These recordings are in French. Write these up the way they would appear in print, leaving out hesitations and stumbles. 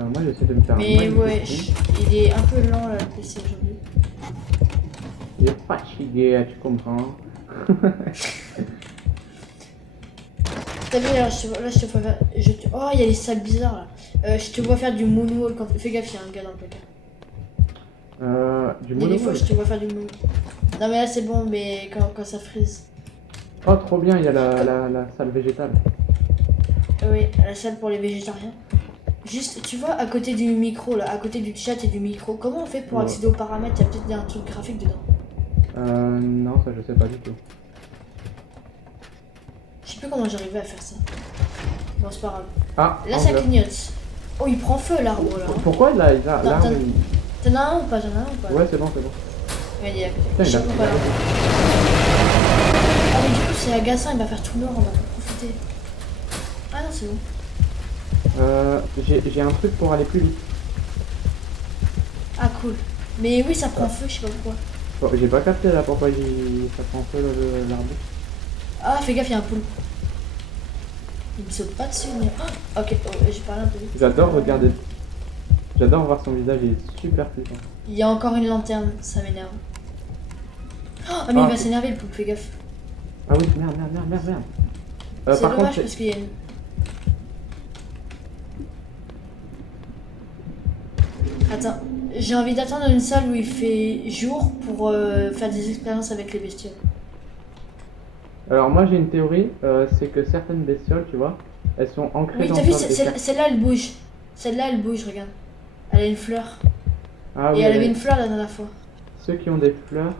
Moi j'essaie de me faire un Mais Minecraft. ouais, il est un peu lent là, le PC aujourd'hui. Il est fatigué, tu comprends. T'as vu là, je te vois faire. Oh, il y a des salles bizarres là. Je te vois faire du moonwalk. Fais gaffe, il y a un gars dans le placard. Du Des fois, moonwalk. je te vois faire du moonwalk. Non, mais là c'est bon, mais quand ça freeze. Oh, trop bien, il y a la salle végétale. Oui, la salle pour les végétariens. Juste, tu vois, à côté du micro là, à côté du chat et du micro, comment on fait pour Ouais. accéder aux paramètres? Il y a peut-être un truc graphique dedans. Non, ça je sais pas du tout. Je sais plus comment j'arrivais à faire ça. Bon, c'est pas grave. Ah, Là, ça enveloppe. clignote. Oh, il prend feu l'arbre là. Pourquoi là, T'en as un ou pas? T'en as un ou pas? Ouais, c'est bon, c'est bon. Ouais, il est à côté. Putain, Je il sais a- pas pourquoi là. Ah, mais du coup, c'est agaçant, il va faire tout noir, on va pas profiter. Ah non, c'est bon. J'ai un truc pour aller plus vite. Ah, cool. Mais oui, ça prend feu, je sais pas pourquoi. Bon, j'ai pas capté là pourquoi ça prend feu l'arbre. Ah, fais gaffe, il y a un poulpe. Il me saute pas dessus, mais. Oh, ok, oh, j'ai parlé un peu vite. J'adore regarder. J'adore voir son visage, il est super puissant. Il y a encore une lanterne, ça m'énerve. Oh, mais il va s'énerver le poulpe, fais gaffe. Ah oui, merde. C'est Par dommage contre, parce qu'il y a une. Attends, j'ai envie d'attendre une salle où il fait jour pour faire des expériences avec les bestioles. alors moi j'ai une théorie, c'est que certaines bestioles, tu vois, elles sont ancrées Oui, dans t'as vu, ça. celle-là elle bouge. Celle-là elle bouge, regarde. Elle a une fleur. Ah Et oui, elle avait une fleur la dernière fois. ceux qui ont des fleurs.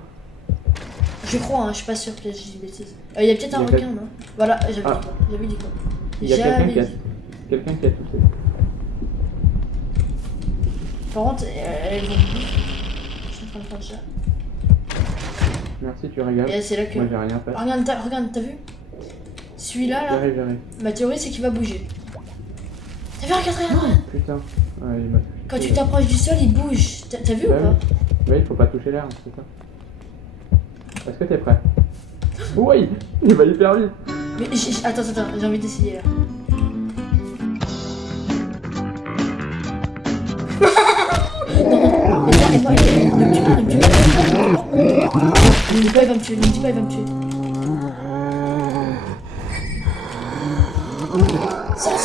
Je crois, hein, je suis pas sûre, peut-être que je dis des bêtises. Il y a peut-être un Il y a requin, non? Voilà, j'avais dit Ah. quoi? J'avais dit quoi? Il y a J'avais quelqu'un dit. qui a toussé. Par contre, elles vont. Je suis en train de faire ça. Merci, tu régales. Et c'est là que. Moi j'ai rien fait. Ah, regarde, t'as vu? Celui-là, là, J'arrive. ma théorie c'est qu'il va bouger. T'as vu, regarde. Putain. Ouais, il m'a touché. Quand tu t'approches du sol, il bouge. T'as vu ou Bah pas? oui, il faut pas toucher l'air, c'est ça. Est-ce que t'es prêt? Oui, il va hyper vite. Mais attends, j'ai envie d'essayer là. Non, ne me tue pas, ne me tue pas. Ne me dis pas, il va me tuer, ne me dis pas, il va me tuer. Sors.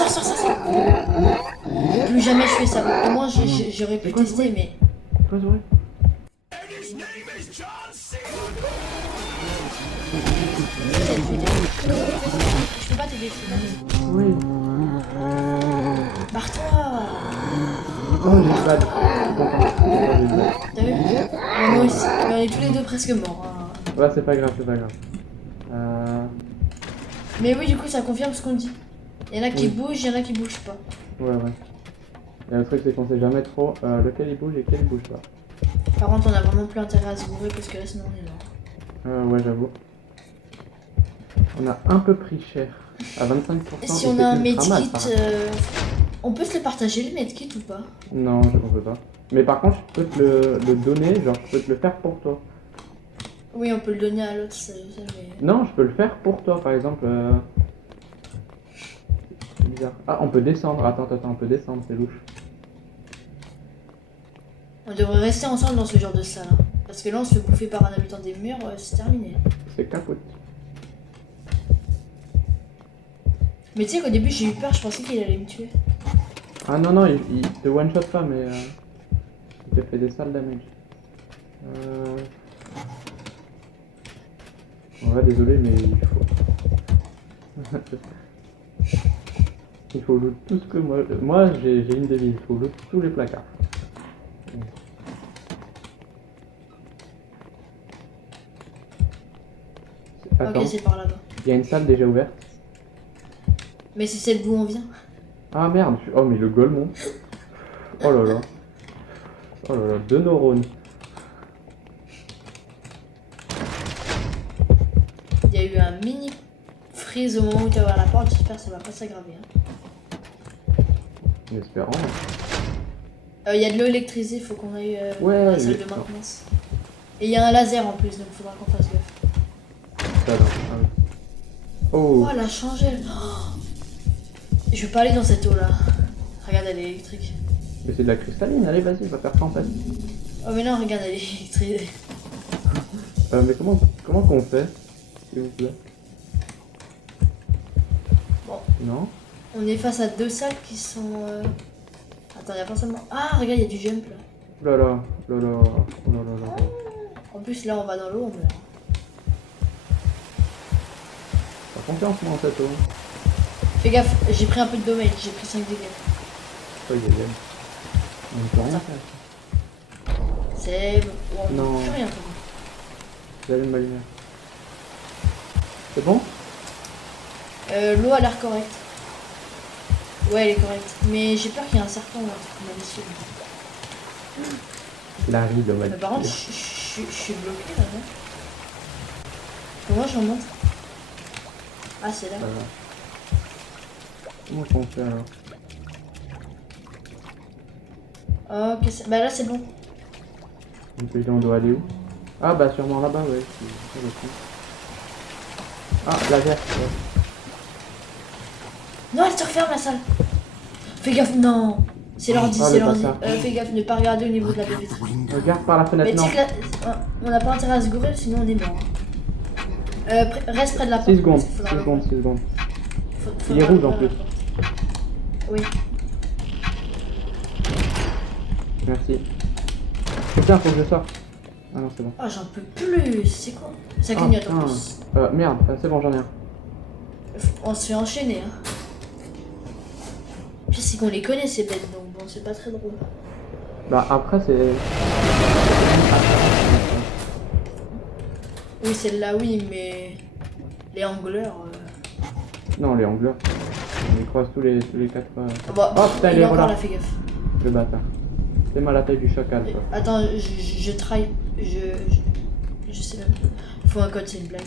Plus jamais je fais ça. Au moins j'aurais pu tester, mais. Quoi, Zoé? Je peux pas t'aider, Oui. barre-toi. Oh, j'ai pas de. T'as vu? Ouais, moi aussi. Mais on est tous les deux presque morts. Hein. Ouais, c'est pas grave. Mais oui, du coup, ça confirme ce qu'on dit. Il y en a qui Oui. bougent, il y en a qui bougent pas. Ouais. Et le truc, c'est qu'on sait jamais trop lequel il bouge et lequel il bouge pas. Par contre, on a vraiment plus intérêt à se bourrer parce que là, sinon, on est mort. Ouais, j'avoue. On a un peu pris cher. À 25%. Et si et on c'est a un ultra mal, medkit, par- on peut se le partager, le medkit ou pas? Non, je ne veux pas. Mais par contre, je peux te le donner, genre je peux te le faire pour toi. Oui, on peut le donner à l'autre, ça, mais. Non, je peux le faire pour toi, par exemple. C'est bizarre. Ah, on peut descendre. Attends, on peut descendre, c'est louche. On devrait rester ensemble dans ce genre de salle. Hein. Parce que là, on se fait bouffer par un habitant des murs, c'est terminé. C'est capote. Mais tu sais qu'au début, j'ai eu peur, je pensais qu'il allait me tuer. Ah non, il te one-shot pas, mais il te fait des sales damage. Ouais, désolé, mais il faut. Il faut loot tout ce que moi. Moi, j'ai une devise, il faut loot tous les placards. Attends, Ok, c'est par là-bas. il y a une salle déjà ouverte. Mais c'est celle d'où on vient. Ah merde, oh mais le golemon. Oh là là. Oh là là, 2 neurones. Il y a eu un mini freeze au moment où tu as ouvert la porte, j'espère que ça va pas s'aggraver. Hein. En espérant. Il y a de l'eau électrisée, faut qu'on aille Ouais, dans la salle mais- de maintenance. Et il y a un laser en plus, donc il faudra qu'on fasse gaffe. Ça, non. Ah oui. Oh, Oh, elle a changé. Oh. Je veux pas aller dans cette eau là. Regarde, elle est électrique. Mais c'est de la cristalline, allez vas-y, va faire tempête. Oh mais non, regarde, elle est électrisée. Mais comment qu'on fait, s'il vous plaît? Bon. Non? On est face à deux salles qui sont... Attends, il y a pas seulement... Ah, regarde, il y a du jump là. Oh là là, oh là là, oh là là là. En plus, là, on va dans l'eau, on meurt. T'as confiance moi en cette eau? Fais gaffe, j'ai pris un peu de dommage, j'ai pris 5 dégâts. Oh, il est bien. On peut rien faire. C'est bon. Oh, on Non. peut plus rien faire. J'allume ma lumière. C'est bon? L'eau a l'air correcte. Ouais, elle est correcte. Mais j'ai peur qu'il y ait un serpent ou un truc malicieux. La ride, on va Mais dire. par contre, je suis bloqué là-bas. Comment j'en monte? Ah, c'est là. Comment qu'on fait alors? Ok, bah là c'est bon. Donc on doit aller où? Ah bah sûrement là-bas, ouais. Ah, la verte, ouais. Non, elle se referme la salle. Fais gaffe, non. C'est l'ordi, Ah, c'est le l'ordi. bâtard. Fais gaffe, ne pas regarder au niveau de la baie vitrée. Regarde par la Mais fenêtre, tu non. sais que là, on n'a pas intérêt à se gourer, sinon on est mort. Reste près de la porte. 6 secondes, parce qu'il 6 faudra secondes, 6 secondes. faudra Il est rouge en ouvrir plus. la porte. Oui. Merci. Putain, faut que je sorte. Ah non, c'est bon. Oh, j'en peux plus. C'est quoi? Ça clignote en plus. Merde, c'est bon, j'en ai un. On se fait enchaîner. Hein. Puis c'est qu'on les connaît ces bêtes, donc bon, c'est pas très drôle. Bah après, c'est... Oui, celle-là, oui, mais les angleurs. Non, les angleurs. On les croise tous les 4 fois. Ah bah, Oh putain, il il est est encore là. là, fais gaffe. Le bâtard. C'est mal la taille du chacal, quoi. Attends, je try. Je sais même pas. Faut un code, c'est une blague.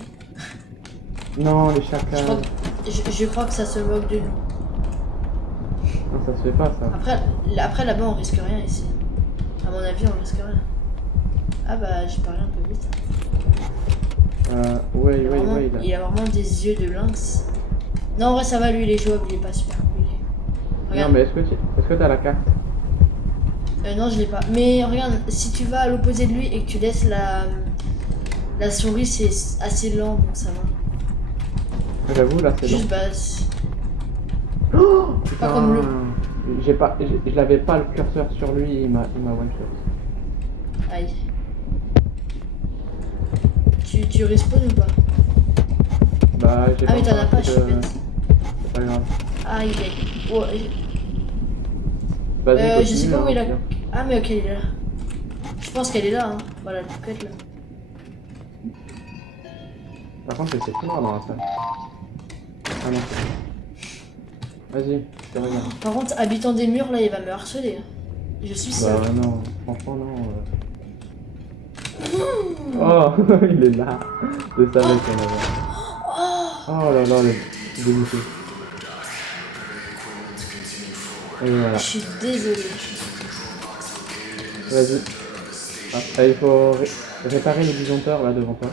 Non, les Je chacals. crois, je crois que ça se moque de nous. Non, ça se fait pas, ça. Après là-bas, on risque rien ici. À mon avis, on risque rien. Ah bah, j'ai parlé un peu vite. Ouais, Il a vraiment des yeux de lynx. Non, en vrai, ça va, lui, il est jouable, il est pas super compliqué. Non, Regarde. mais est-ce que t'as la carte? Non, je l'ai pas. Mais regarde, si tu vas à l'opposé de lui et que tu laisses la souris, c'est assez lent, donc ça va. J'avoue, là, c'est long. Juste bah, Oh, pas comme le. Je l'avais pas le curseur sur lui, il m'a one shot. Aïe. Tu respawn ou pas? Bah, j'ai Ah, mais t'en as pas, je suis bête. C'est pas grave. Ah, il est. Oh, Vas-y, je sais continue, pas où il hein, est. tiens. Ah, mais ok, il est là. Je pense qu'elle est là, hein. Voilà, le bouquet là. Par contre, c'est tout noir dans la salle. Ah non, c'est bon. Vas-y, je te regarde. Par contre, habitant des murs, là, il va me harceler. Hein. Je suis seul. Bah non, franchement non. Oh, il est là. Je savais qu'il y en avait. Oh là là, le dégoûté. Et voilà. Je suis désolée. Vas-y. Ah, il faut réparer le disjoncteur là devant toi.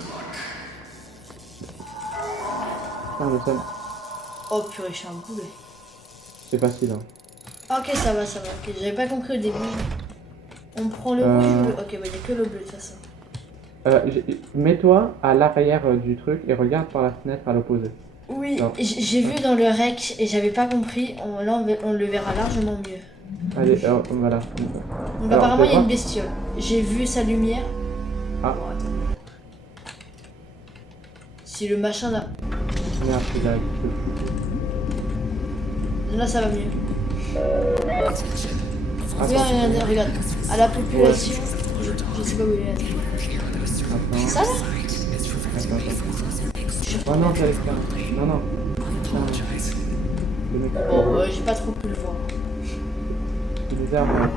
Putain, le seum. Oh purée, je suis un boulet. C'est facile. Hein. Ok, ça va. Ok, j'avais pas compris au début. On prend le rouge ou le... Ok, bah, il n'y a que le bleu de toute façon. Mets-toi à l'arrière du truc et regarde par la fenêtre à l'opposé. Oui, Non. j'ai vu dans le rec et j'avais pas compris. Là, on le verra largement mieux. Allez, voilà. Donc Alors, apparemment, il y a fais une bestiole. J'ai vu sa lumière. Ah. Bon, attends. Si le machin là... Merde, il a... Là, ça va mieux. Attends, Regarde. À la population, je sais pas où il est. attends. Ça là Oh non, t'as l'extérieur. Non. Putain. Le mec, Bon, j'ai pas trop pu le voir. c'est bizarre, mais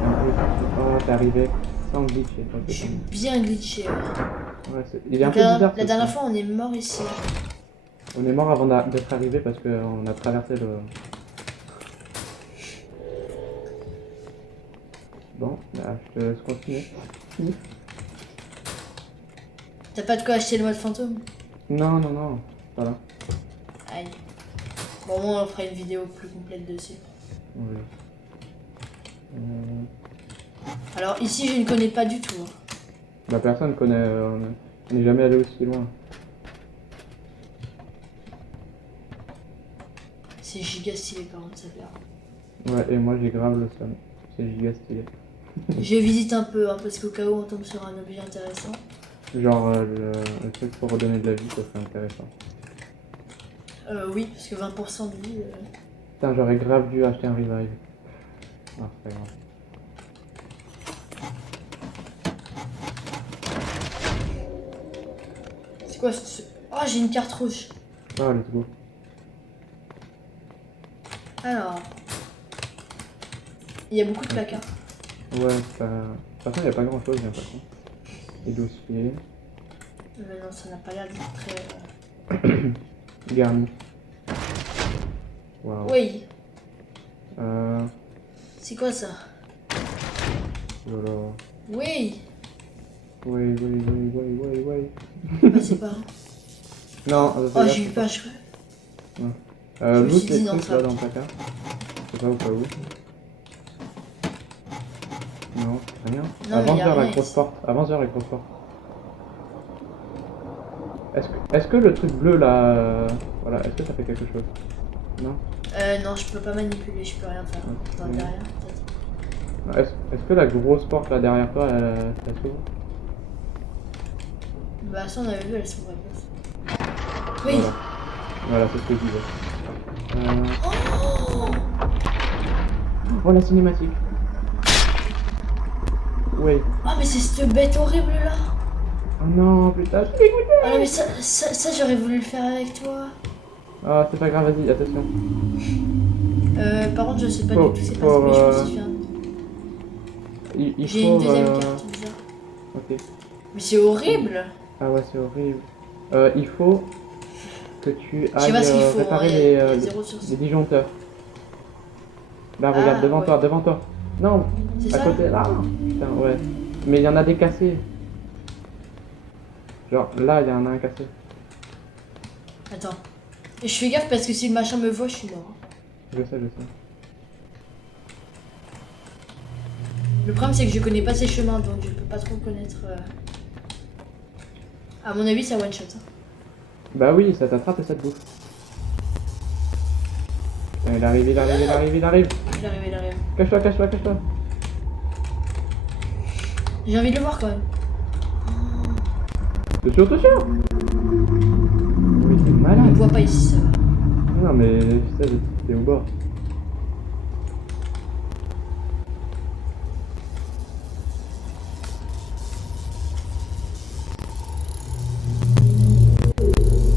oh, t'es arrivé sans glitcher. Je suis bien glitché. Ouais, il est un Donc peu bizarre. la dernière fois, on est mort ici. On est mort avant d'être arrivé parce qu'on a traversé le... Bon, là, je te laisse continuer. T'as pas de quoi acheter le mode fantôme? Non, voilà. Aïe. Bon, moi, on fera une vidéo plus complète dessus. Oui. Alors ici, je ne connais pas du tout. Hein. Bah personne connaît, on n'est jamais allé aussi loin. C'est giga stylé par contre, ça plaît. Ouais, et moi j'ai grave le seum. C'est giga stylé. Je visite un peu, hein, parce qu'au cas où on tombe sur un objet intéressant. Genre le truc pour redonner de la vie, ça c'est intéressant. Oui, parce que 20% de vie... Putain, j'aurais grave dû acheter un revive. Ah, c'est pas grave. C'est quoi ce... Oh, j'ai une carte rouge. Ah, let's go. Alors... Il y a beaucoup de placards. Ouais, ça... De toute façon, il n'y a pas grand chose, j'ai l'impression. Les dossiers. Mais non, ça n'a pas l'air d'être très... Garni. Waouh. Oui, Euh... c'est quoi ça? Lolo. Oui. Oui. Bah, c'est pas... Non, Oh, j'ai eu peur, je crois. Je me loot suis les dit non, trucs ça là va. dans le placard. Je sais pas au cas où. Non, c'est rien. Non, mais Avance y a vers la rien grosse ici. porte. Avance vers la grosse porte. Est-ce que le truc bleu là... Voilà, est-ce que ça fait quelque chose? Non? Non, je peux pas manipuler, je peux rien faire. Ok. Enfin, derrière, peut-être. Non, est-ce que la grosse porte là derrière toi, elle s'ouvre? Bah, ça, on avait vu, elles s'ouvraient pas. Oui. Voilà, voilà c'est ce que je disais. Oh, Oh la cinématique. Oui. oh, mais c'est cette bête horrible là. Oh non, putain, je l'ai goûté. Ah, mais ça j'aurais voulu le faire avec toi. Ah, c'est pas grave, vas-y, attention. Par contre, je sais pas Faut- du tout c'est faut, pas mais je pense qu'il fait un... Il J'ai faut... une deuxième carte bizarre. Ok. Mais c'est horrible. Ah ouais, c'est horrible. Il faut que tu Je sais pas ailles ce qu'il faut. réparer Hein, y a les 0 sur les 5. disjoncteurs. Là, Ah, regarde, devant ouais. toi, devant toi. Non, C'est à ça? côté, là. Putain, ouais. Mais il y en a des cassés. Genre, là, il y en a un cassé. Attends. Et je fais gaffe parce que si le machin me voit, je suis mort. Je sais. Le problème, c'est que je connais pas ces chemins, donc je peux pas trop connaître. À mon avis, ça one shot. Hein. Bah oui, ça t'attrape et ça te bouffe. Putain, il arrive. Il arrive. Cache-toi. J'ai envie de le voir quand même. Attention. Oui, c'est On me malade. voit pas ici, ça va. Non, mais ça, t'es au bord.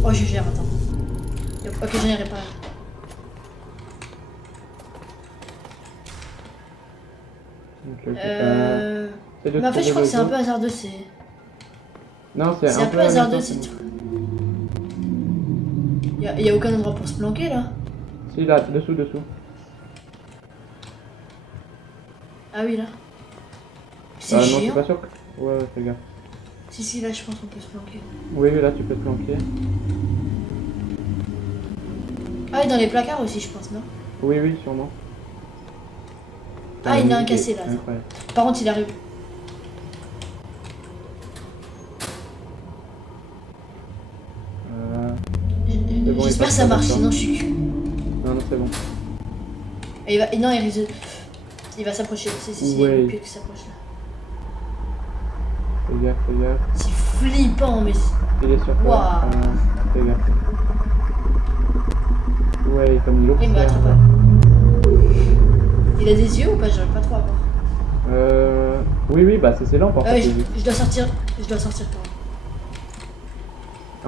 Oh, je gère, attends. Ok, j'en ai réparé. Ok. C'est de Mais en fait, je trouver crois que le c'est un dos. peu hasardeux, c'est. Non, c'est C'est un peu hasardeux, aléatoire, c'est tout. Y a aucun endroit pour se planquer là. Si, là, dessous. Ah oui, là. C'est Non, je suis géant. pas sûr que... Ouais, fais gaffe. Si, là, je pense qu'on peut se planquer. Oui, là, tu peux te planquer. Ah, et dans les placards aussi, je pense, non? Oui, sûrement. Ah, il y en a un musique cassé est là. incroyable. Par contre, il arrive. C'est bon, J'espère il que ça passe marche, pas sinon je suis cul. Non, c'est bon. Et non, il risque de... Il va s'approcher. Si, Ouais. il peut que s'approche là. Fais gaffe. C'est flippant, mais... Il est sur toi. Waouh. Fais gaffe. Ouais, comme il Il me observe. attrape. Il a des yeux ou pas? J'arrive pas trop à voir. Oui, bah c'est ses lampes en fait. je, les yeux. je dois sortir. Je dois sortir pour...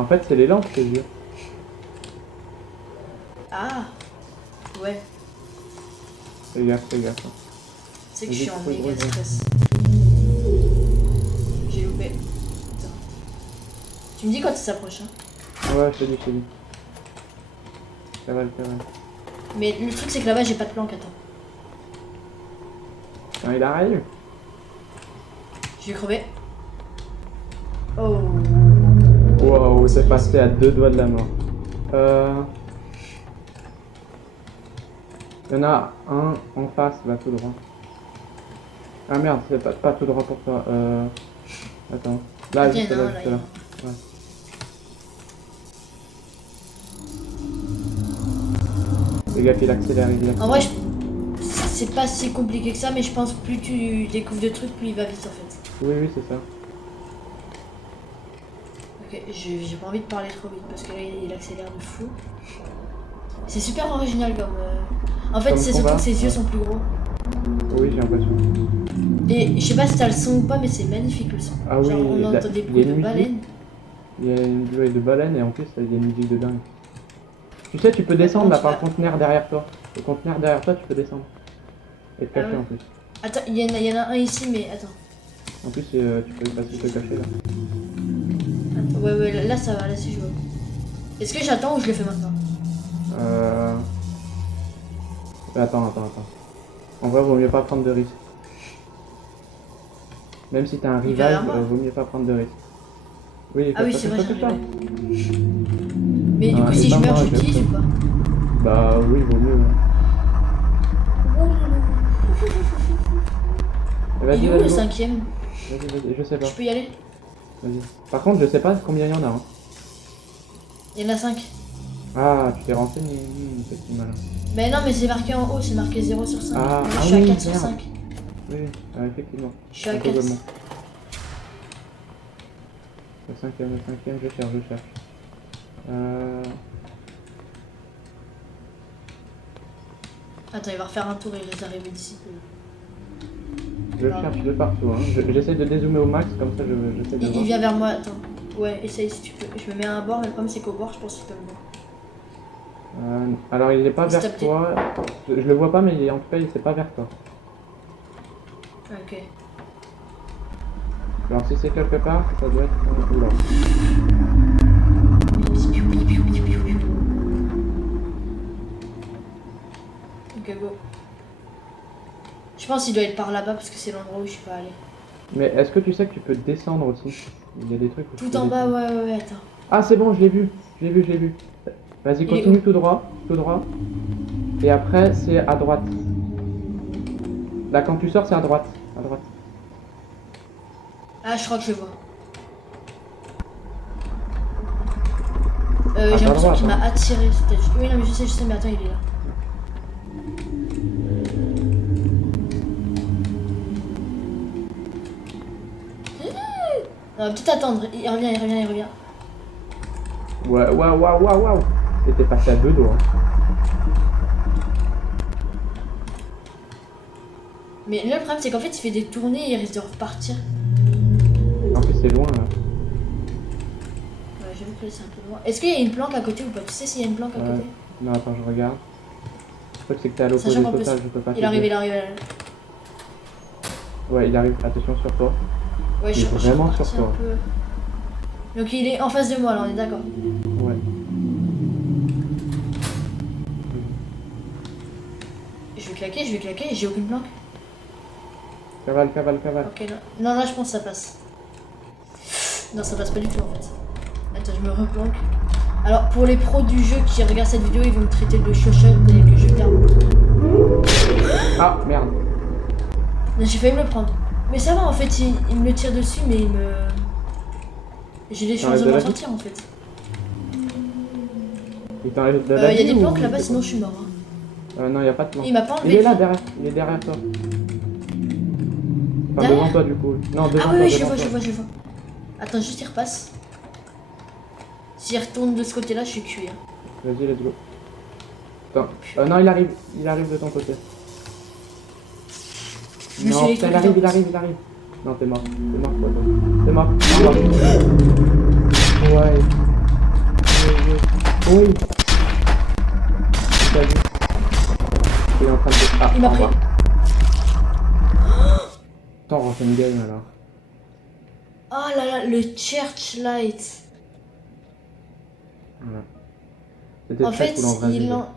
En fait, c'est les lampes, ses yeux. Ah. Ouais. Fais gaffe. C'est que je suis en Vas-y, méga vas-y. stress. J'ai loupé. Putain. Tu me dis quand il s'approche, hein. Ouais, je te dis. Ça va. Mais le truc c'est que là-bas j'ai pas de planque, attends. Quand il arrive. Je vais crever. Oh. Waouh, c'est passé à 2 doigts de la mort. Il y en a un en face, va tout droit. Ah merde, c'est pas tout droit pour toi. Attends. Là, Ok, juste non, là, là, juste il y là. en Ouais. Le gars, il accélère, il accélère. En vrai, c'est pas si compliqué que ça, mais je pense plus tu découvres de trucs, plus il va vite en fait. Oui, oui, c'est ça. Ok, j'ai pas envie de parler trop vite parce que là il accélère de fou. C'est super original comme. En fait, Comme c'est surtout combat, que ses yeux ouais. sont plus gros. Oui, j'ai l'impression. Et je sais pas si t'as le son ou pas, mais c'est magnifique le son. Ah oui, Genre, on là, entend des il y a bruits une de musique. baleines. Il y a une durée de baleine et en plus, il y a une musique de dingue. Tu sais, tu peux Bah, descendre là comment par tu le conteneur derrière toi. Le conteneur derrière toi, tu peux descendre. Et te Ah cacher ouais. en plus. Attends, il y en a un ici, mais attends. En plus, tu peux passer te cacher là. Attends, ouais, là ça va, là c'est jouable. Est-ce que j'attends ou je le fais maintenant? Euh... Attends. En vrai, vaut mieux pas prendre de risques. Même si t'as un Il vient vers rival, moi. vaut mieux pas prendre de risques. Oui, Ah oui, c'est vrai, j'ai ça. un Mais du Ah, coup, et si je pas meurs, moi, j'utilise ou pas? Bah oui, vaut mieux. Vas-y, Il est où let's le go. cinquième? Vas-y, je sais pas. Je peux y aller? Vas-y. Par contre, je sais pas combien il y en a. Hein. Il y en a 5. Ah, tu t'es renseigné, petit malin. Mais non, mais c'est marqué en haut, c'est marqué 0 sur 5. Ah, Moi, ah je suis oui, à 4 sur merde. 5. Oui, effectivement. Je suis à Un 4. gogolement. Le cinquième, je cherche. Attends, il va refaire un tour et il risque d'arriver d'ici. Je cherche de partout. Hein. J'essaie de dézoomer au max, comme ça j'essaie de Il voir. vient vers moi, attends. Ouais, essaye si tu peux. Je me mets à un bord, mais le problème c'est qu'au bord, je pense qu'il peut me voir. Alors il est pas vers Stop. toi. Je le vois pas, mais en tout cas il c'est pas vers toi. Ok. Alors si c'est quelque part, ça doit être. Oula. Ok, go. Je pense qu'il doit être par là-bas parce que c'est l'endroit où je suis pas allé. Mais est-ce que tu sais que tu peux descendre aussi? Il y a des trucs où tu Tout peux en bas, descendre. ouais, attends. Ah c'est bon, je l'ai vu. Vas-y, Il est continue où? tout droit. Et après c'est à droite. Là quand tu sors c'est à droite. Ah, je crois que je le vois. À J'ai ta l'impression droite, qu'il hein. m'a attiré. Oui, non, mais je sais, mais attends, il est là. On va peut-être attendre. Il revient. Ouais, waouh. Et t'es passé à deux doigts. Mais là, le problème, c'est qu'en fait, il fait des tournées et il risque de repartir. En plus c'est loin là. Ouais, j'avoue que là, c'est un peu loin. Est-ce qu'il y a une planque à côté ou pas? Tu sais s'il y a une planque à côté? Non, attends, je regarde. Le truc c'est que t'es à l'opposé Sachant qu'en plus, total, je peux pas il arrive. Ouais, il arrive, attention sur toi. Ouais, Il est suis vraiment reparti sur toi. un peu. Donc il est en face de moi, là, on est d'accord. Ouais. Je vais claquer, j'ai aucune planque. Cavale. Ok, non, là, je pense que ça passe. Non, ça passe pas du tout, en fait. Attends, je me replanque. Alors, pour les pros du jeu qui regardent cette vidéo, ils vont me traiter de chochotte et que je perds. Ah, merde. Non, j'ai failli me le prendre. Mais ça va, en fait, il me le tire dessus, mais il me... J'ai des chances de m'en sortir, en fait. Il t'enlève de la Il y a vie des planques ou- là-bas, sinon je suis mort. Hein. Non, il y a pas de planque. Il m'a pas enlevé. Il est là, il est derrière toi. Enfin, Derrière devant toi du coup. Non, devant Ah toi. oui, je devant vois. toi. Attends, juste il repasse. S'il retourne de ce côté-là, je suis cuit. Hein. Vas-y, let's go. Attends. Non, il arrive de ton côté. Je me Non, suis putain, il électrocuté. arrive. Non, t'es mort, toi. T'es mort. Ouais. Oui. T'as vu? Il est en train de... Ah, Il m'a au pris. revoir. Attends, on refait une game alors. Oh là là, le Churchlight. Voilà. C'était En très fait, cool en vrai.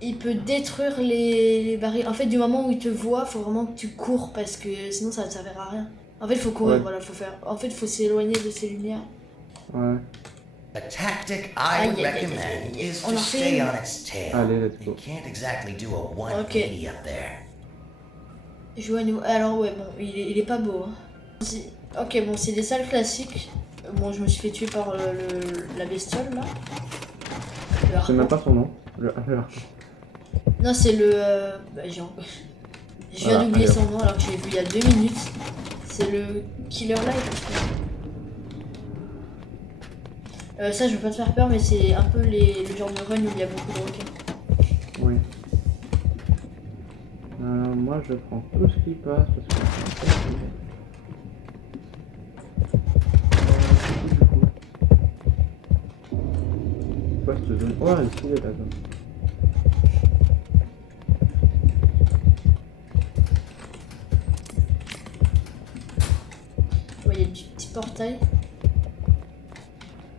il peut détruire les barils. En fait, du moment où il te voit, faut vraiment que tu cours parce que sinon ça ne servira à rien. En fait, il faut courir, Ouais. voilà, faut faire. En fait, il faut s'éloigner de ces lumières. Ouais. A tactic I would Aïe, aïe, aïe, recommend aïe, aïe. is On to en fait stay une. on its tail. Allez, let's You go. can't exactly do a 180 up there. Jouer à nouveau. Alors ouais, bon, il est pas beau. Hein. Ok, bon, c'est des salles classiques. Bon, je me suis fait tuer par la bestiole là. Le Je sais harpon. même pas son nom. Le harpon. Non, c'est le. Bah, je viens Voilà, d'oublier allez, son nom alors que je l'ai vu il y a 2 minutes. C'est le Killer Light. Ça, je veux pas te faire peur, mais c'est un peu le genre de run où il y a beaucoup de requins. Oui. Moi je prends tout ce qui passe parce que c'est facile. C'est quoi cette zone? Oh, elle est stylée la zone. Ouais, il y a du petit portail.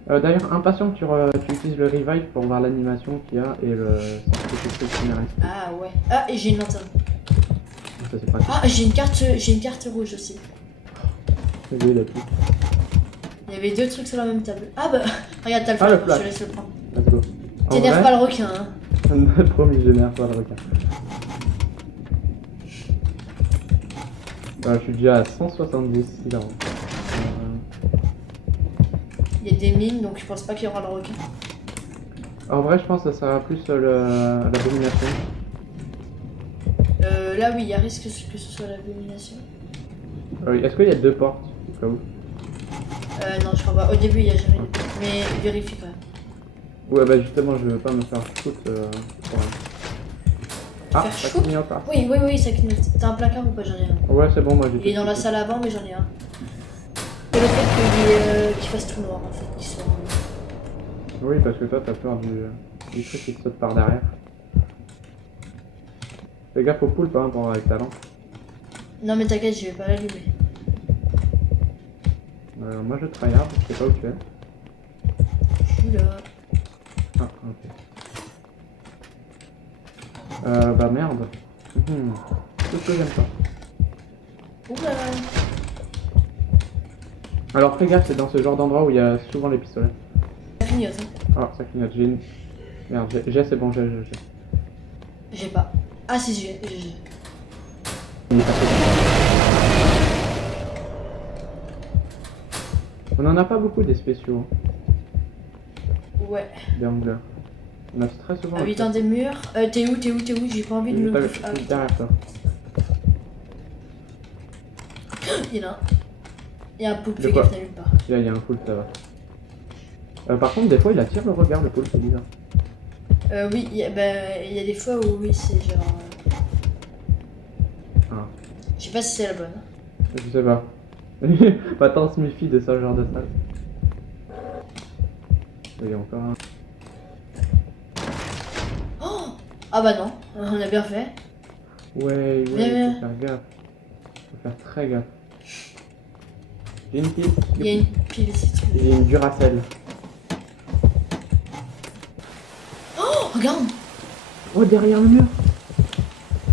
D'ailleurs, impatient que tu utilises le revive pour voir l'animation qu'il y a et le certificat scénariste. Ah ouais. Ah, et j'ai une lanterne. Ça c'est pratique. Ah, j'ai une carte rouge aussi. Lui, il a tout. Il y avait 2 trucs sur la même table. Ah bah, regarde, t'as le Ah, le flash, je flash. te laisse le prendre. Let's go. En T'énerve vrai, pas le requin, hein. promis, j'énerve pas le requin. Je suis déjà à 170 il avance. Il y a des mines, donc je pense pas qu'il y aura le requin. En vrai, je pense que ça sera plus l'abomination. Là, oui, il y a risque que ce soit l'abomination. Est-ce qu'il y a 2 portes au cas où? Non, je crois pas. Au début, il y a jamais de porte. Mais vérifie quand même. Ouais, bah justement, je veux pas me faire shoot pour rien. Ah, Faire ça shoot? clignote pas. Oui, ça clignote. T'as un placard ou pas? J'en ai un. Ouais, c'est bon, moi j'ai Il est dans la salle avant, mais j'en ai un. C'est le fait qu'il fasse tout noir, en fait. Qu'il soit... Oui, parce que toi, t'as peur du truc qui te saute par derrière. Fais gaffe au poulpe hein, avec ta lampe. Non, mais t'inquiète, je vais pas l'allumer. Moi je tryhard, je sais pas où tu es. Je suis là. Ah, ok. Bah merde. Tout ce que j'aime pas. Oula. Alors fais gaffe, c'est dans ce genre d'endroit où il y a souvent les pistolets. Ça clignote, hein. Ah, ça clignote, j'ai une... Merde, c'est bon, j'ai. J'ai pas. Ah, si, j'ai. Il est passé. On en a pas beaucoup des spéciaux, Ouais. des anglers. On a très souvent... Habitant des murs. T'es où? J'ai pas envie de me Juste coucher. Ah, juste derrière toi. il y en a un. Il y a un poulpe, De fais quoi? gaffe, n'allume pas. Là, il y a un poulpe là-bas. Par contre, des fois, il attire le regard, le poulpe, c'est bizarre. Oui, il y a des fois où oui, c'est genre. Ah, Je sais pas si c'est la bonne. je sais pas. Maintenant, on se méfie de ce genre de salle. Il y a encore un. Oh ah bah non, on a bien fait. Ouais, Viens. faut faire gaffe. Faut faire très gaffe. J'ai une pile. Il y a une pile si tu veux. J'ai une Duracell. Oh, regarde. Oh, derrière le mur.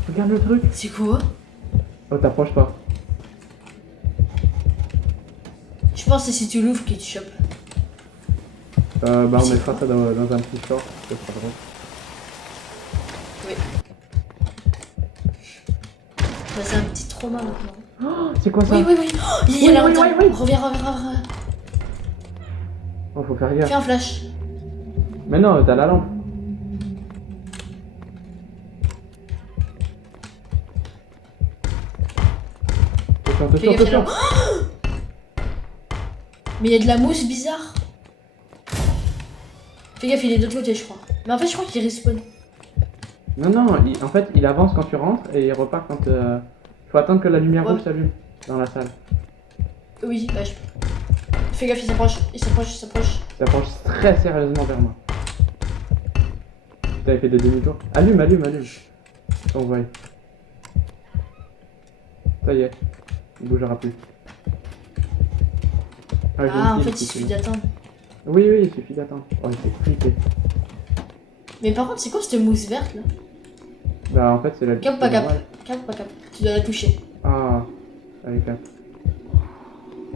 Regarde le truc. C'est quoi? Oh, t'approches pas. Je pense que c'est si tu l'ouvres qu'il te chope. Bah, on mettra ça dans un petit short. Ce sera drôle. Oui. Bah, c'est un petit trauma maintenant. Oh, c'est quoi ça? Oui. Oh, il y a Oui, la oui, lanterne. oui. Reviens. Oh, faut faire gaffe. Fais un flash. Mais non, t'as la lampe. Fais gaffe, il y a la- Mais il y a de la mousse bizarre. Fais gaffe, il est de l'autre côté, je crois. Mais en fait, je crois qu'il respawn. Non, en fait, il avance quand tu rentres et il repart quand... Faut attendre que la lumière Ouais. rouge s'allume dans la salle. Oui, bah je... Fais gaffe, il s'approche. Il s'approche très sérieusement vers moi. T'avais fait des demi-tours. Allume. On voit. Ça y est. Il bougera plus. J'ai une Ah, en pile fait, qui il suffit tient. d'attendre. Oui, il suffit d'attendre. Oh, il fait flipper. Mais par contre, c'est quoi cette mousse verte là? Bah, en fait, c'est la... Cap ou pas c'est cap? normal. Cap ou pas cap? Tu dois la toucher. Ah, elle est cap.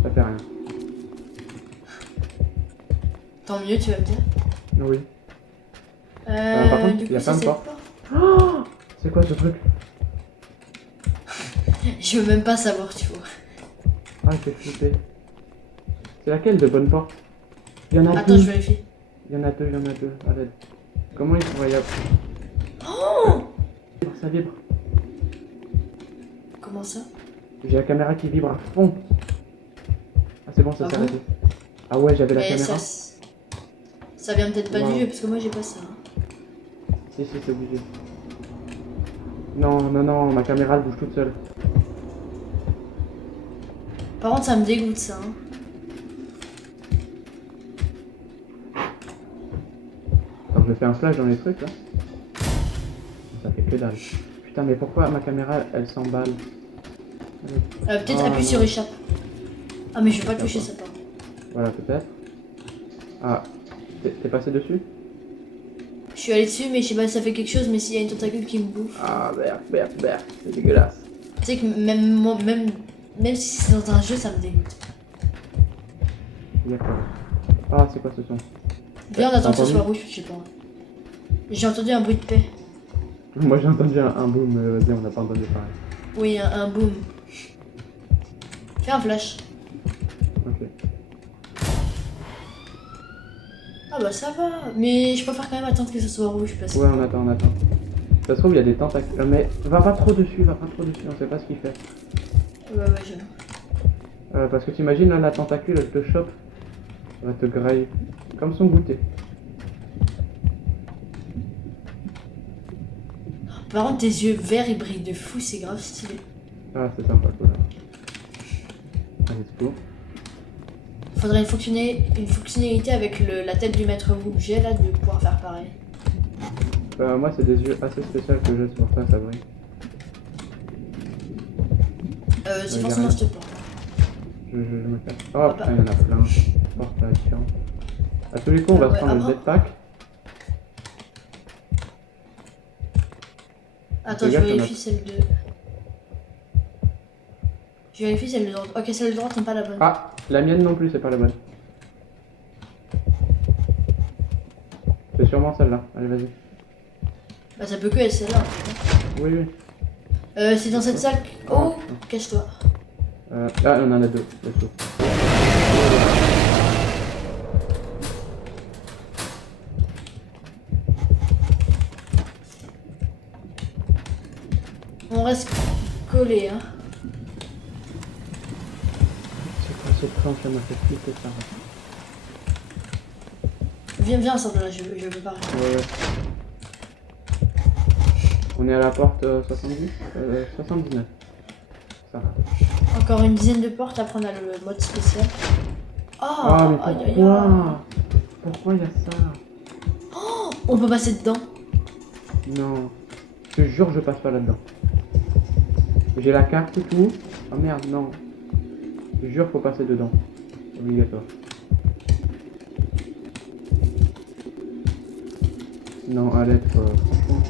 Ça fait rien. Tant mieux, tu vas me dire. Oui. Par contre, du il y a coup, plein c'est de cette portes. porte. Oh, c'est quoi ce truc? Je veux même pas savoir, tu vois. Ah, j'ai flippé. C'est laquelle de bonne porte? Il y en a Attends, deux. je vérifie. Il y en a deux, Allez. Comment il pourrait y avoir... Oh! Ça vibre. Comment ça? J'ai la caméra qui vibre à fond. Ah, c'est bon, ça Ah s'est bon arrêté. Ah ouais, j'avais la Mais caméra. ça vient peut-être pas Wow. du jeu, parce que moi j'ai pas ça. Si, c'est obligé. Non, ma caméra elle bouge toute seule. Par contre, ça me dégoûte ça. Hein. Attends, je me fais un flash dans les trucs là. Ça fait que dalle. Putain, mais pourquoi ma caméra elle s'emballe? Peut-être Oh, appuie non. sur échappe. Ah, mais je vais pas toucher ça, par contre. Voilà, peut-être. Ah, t'es passé dessus? Je suis allé dessus, mais je sais pas si ça fait quelque chose, mais s'il y a une tentacule qui me bouffe. Ah, merde, c'est dégueulasse. Tu sais que même si c'est dans un jeu, ça me dégoûte. Il y a quoi? Ah, c'est quoi ce son? Viens, on attend que T'as ce soit entendu? rouge, je sais pas. J'ai entendu un bruit de paix. Moi j'ai entendu un boom, mais vas-y, on n'a pas entendu pareil. Oui, un boom. Fais un flash. Ok. Ah bah ça va, mais je préfère quand même attendre que ce soit rouge parce que... Ouais, on attend. Ça se trouve, il y a des tentacules. Mais va pas trop dessus, on sait pas ce qu'il fait. Ouais, j'avoue. Parce que t'imagines, là, la tentacule, elle te chope. Elle va te grailler. Comme son goûter. Par contre, tes yeux verts, ils brillent de fou, c'est grave stylé. Ah, c'est sympa, quoi. Allez, c'est cool. Faudrait une fonctionnalité avec la tête du maître rouge là de pouvoir faire pareil. Moi, c'est des yeux assez spéciaux que j'ai, c'est pour ça brille. C'est y a forcément rien. cette porte. Je me casse. Oh putain, il y en a plein. Porte à différentes. À tous les coups, on va Ouais, se prendre le avant. jetpack. Attends, Fais je gaffe, vérifie celle de... Je vérifie celle de droite. Ok, celle de droite n'est pas la bonne. Ah, la mienne non plus, c'est pas la bonne. C'est sûrement celle-là. Allez, vas-y. Bah ça peut que être celle-là. Oui. C'est dans cette salle... Oh, cache-toi. Là, on en a deux. Let's go. On reste collé, hein. C'est quoi ce plan? Ça m'a fait flipper ça. Viens, sors de là, je veux pas. Ouais. On est à la porte 70 79. Ça va. Encore une dizaine de portes, après on a le mode spécial. Ah, mais aïe, aïe, aïe. pourquoi? Pourquoi il y a ça? On peut passer dedans. Non. Je te jure, je passe pas là-dedans. J'ai la carte et tout. Oh merde, non. Je te jure, faut passer dedans. Obligatoire. Non, à l'être, franchement.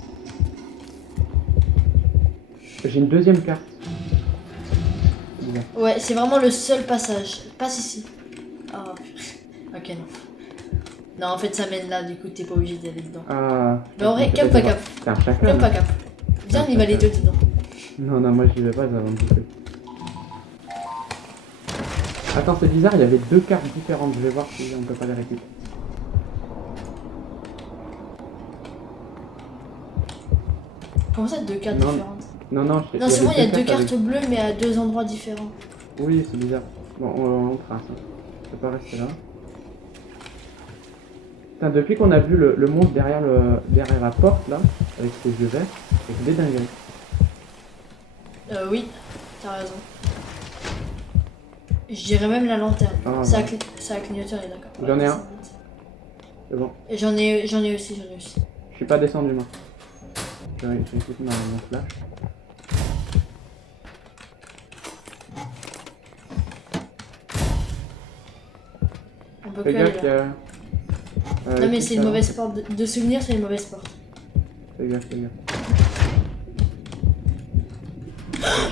J'ai une deuxième carte. Bizarre. Ouais, c'est vraiment le seul passage. Passe ici. Oh, ok, non. Non, en fait, ça mène là, du coup, t'es pas obligé d'aller dedans. Ah. Mais en vrai, cap pas cap. C'est un chacal. Cap pas cap. Viens, on y va les deux dedans. Non, moi j'y vais pas, ça va me bouffer. Attends, c'est bizarre, il y avait deux cartes différentes. Je vais voir si on peut pas les récupérer. Comment ça, deux cartes Non. différentes? Non, Non, c'est bon, il y a deux cartes bleues, mais à deux endroits différents. Oui, c'est bizarre. Bon, on trace. Hein. Je peux pas rester là. Putain, depuis qu'on a vu le monstre derrière la porte, là, avec ses yeux verts, c'est des dingueries. Oui, t'as raison. Je dirais même la lanterne. Ah, ça, ouais. ça a clignoté, on est d'accord. J'en ai un. ça monte. C'est bon. Et j'en ai aussi. Je suis pas descendu, moi. J'ai écouté mon flash. On peut Fais que aller gaffe, là. il y a... Non mais qui c'est une ça mauvaise porte. De souvenir, c'est une mauvaise porte. Fais gaffe.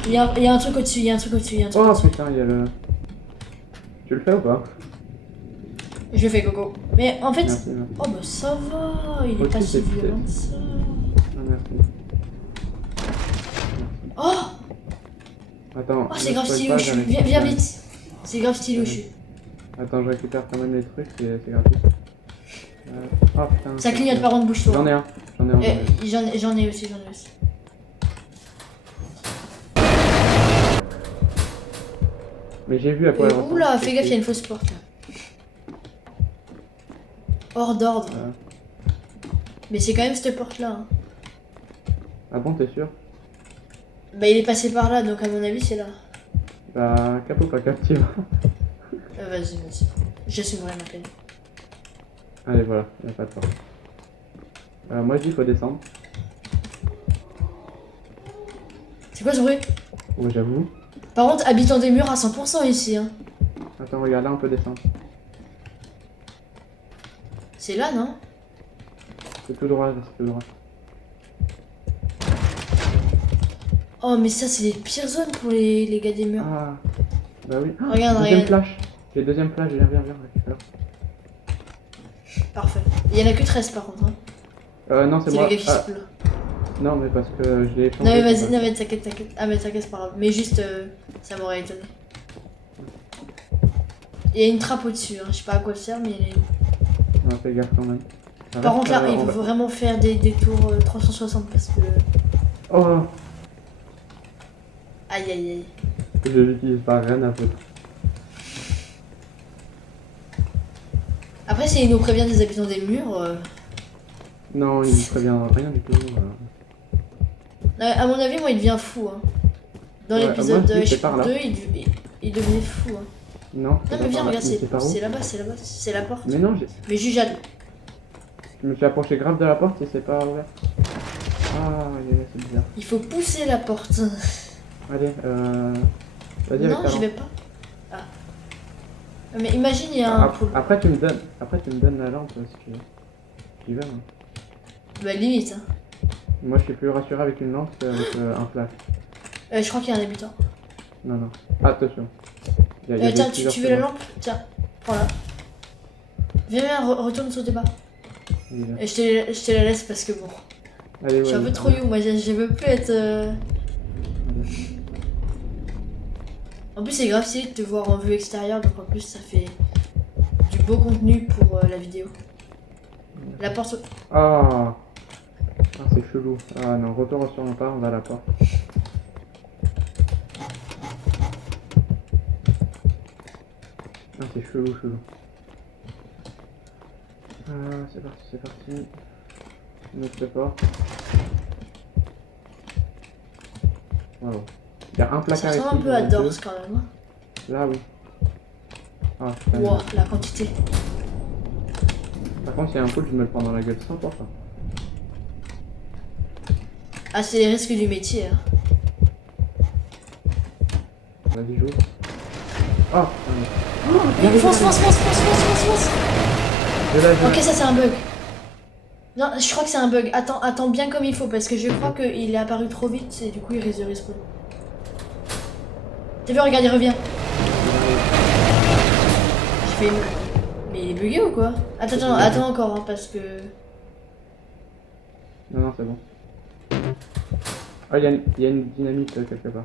Il y a un truc au-dessus, Oh au-dessus. putain, il y a le... Tu le fais ou pas? Je le fais, Coco. Mais en fait... Merci. Oh bah ça va, il est pas Au-dessus, si c'est violent que ça. Ah, merci. Oh! Attends. Oh, c'est ne grave spoil stylé pas, où je suis. j'arrive. Viens vite. C'est grave stylé où je suis. Attends, je récupère quand même les trucs, c'est gratuit. Oh putain. Ça clignote par contre, bouge-toi. J'en ai un. J'en ai un. J'en ai aussi, j'en ai aussi. Mais j'ai vu à quoi elle ressemble. Oula, fais gaffe, il y a une fausse porte là. Hors d'ordre. Mais c'est quand même cette porte là. Hein. Ah bon, t'es sûr? Bah il est passé par là, donc à mon avis c'est là. Bah, cap ou pas cap, tu vois. Vas-y, vas-y. J'assumerai ma peine. Allez, voilà, y'a pas de porte. Moi je dis faut descendre. C'est quoi ce bruit? Ouais, j'avoue. Par contre, habitant des murs à 100% ici. Hein. Attends, regarde là, on peut descendre. C'est là, non? C'est tout droit, là, c'est tout droit. Oh, mais ça, c'est les pires zones pour les gars des murs. Ah, bah oui. Ah, Regarde, deuxième regarde. flash. J'ai le deuxième flash, viens, récupère. Parfait. Il y en a que 13 par contre. Hein. Non, c'est C'est moi. le gars qui se plaint. Non, mais parce que je l'ai changé. Non, mais vas-y, non, mais t'inquiète. Ah, mais t'inquiète, c'est pas grave. Mais juste, ça m'aurait étonné. Il y a une trappe au-dessus, hein. Je sais pas à quoi elle sert, mais il y en a une. Non, fais gaffe quand même. Par contre, là, il on faut va- vraiment faire des tours 360 parce que. Oh, Aïe aïe aïe. je l'utilise pas, rien à foutre. Après, s'il nous prévient des habitants des murs. Non, il me prévient rien du tout. À mon avis, moi, il devient fou. Hein. Dans Ouais, l'épisode moi aussi, c'est par là. 2, il devenait fou. Hein. Non, Non, c'est mais pas viens, par là. regarde, Mais c'est par où? c'est là-bas, c'est la porte. Mais non, Mais juge à... je me suis approché grave de la porte et c'est pas ouvert. Ah, c'est bizarre. Il faut pousser la porte. Allez, vas-y avec Non, ta j'y lampe. vais pas. Ah. Mais imagine, il y a un poule. Après, tu me donnes la lampe si tu veux. J'y vais, moi. Bah, limite. Hein. Moi, je suis plus rassuré avec une lampe qu'avec un flash. Je crois qu'il y a un habitant. Non. Attention. Il y a Tiens, plusieurs tu veux la chemins. lampe? Tiens, prends-la. Viens, retourne sur tes pas. Il est là. Et je te la laisse parce que bon. Allez, Je suis un peu trop you, moi je veux plus être. En plus, c'est grave stylé de te voir en vue extérieure, donc en plus, ça fait du beau contenu pour la vidéo. La porte. Ah, c'est chelou. Ah non, retour sur le pas, on va à la porte. Ah, c'est chelou. C'est parti. Une autre porte. Wow. Il y a un Ça placard ici. ressemble un peu à il y en a deux. Dors quand même. Hein. Là, oui. Ah, putain. Wow, la quantité. Par contre, s'il y a un poule, je me le prends dans la gueule 100%. Ah, c'est les risques du métier. Hein. Vas-y, joue. Oh, Fonce. Ok, ça c'est un bug. Non, je crois que c'est un bug. Attends bien comme il faut parce que je crois qu'il est apparu trop vite et du coup il risque de respawn. T'as vu, regarde, il revient. J'ai fait une... Mais il est bugué ou quoi? Attends encore hein, parce que... Non, c'est bon. Ah, il y a une dynamite quelque part.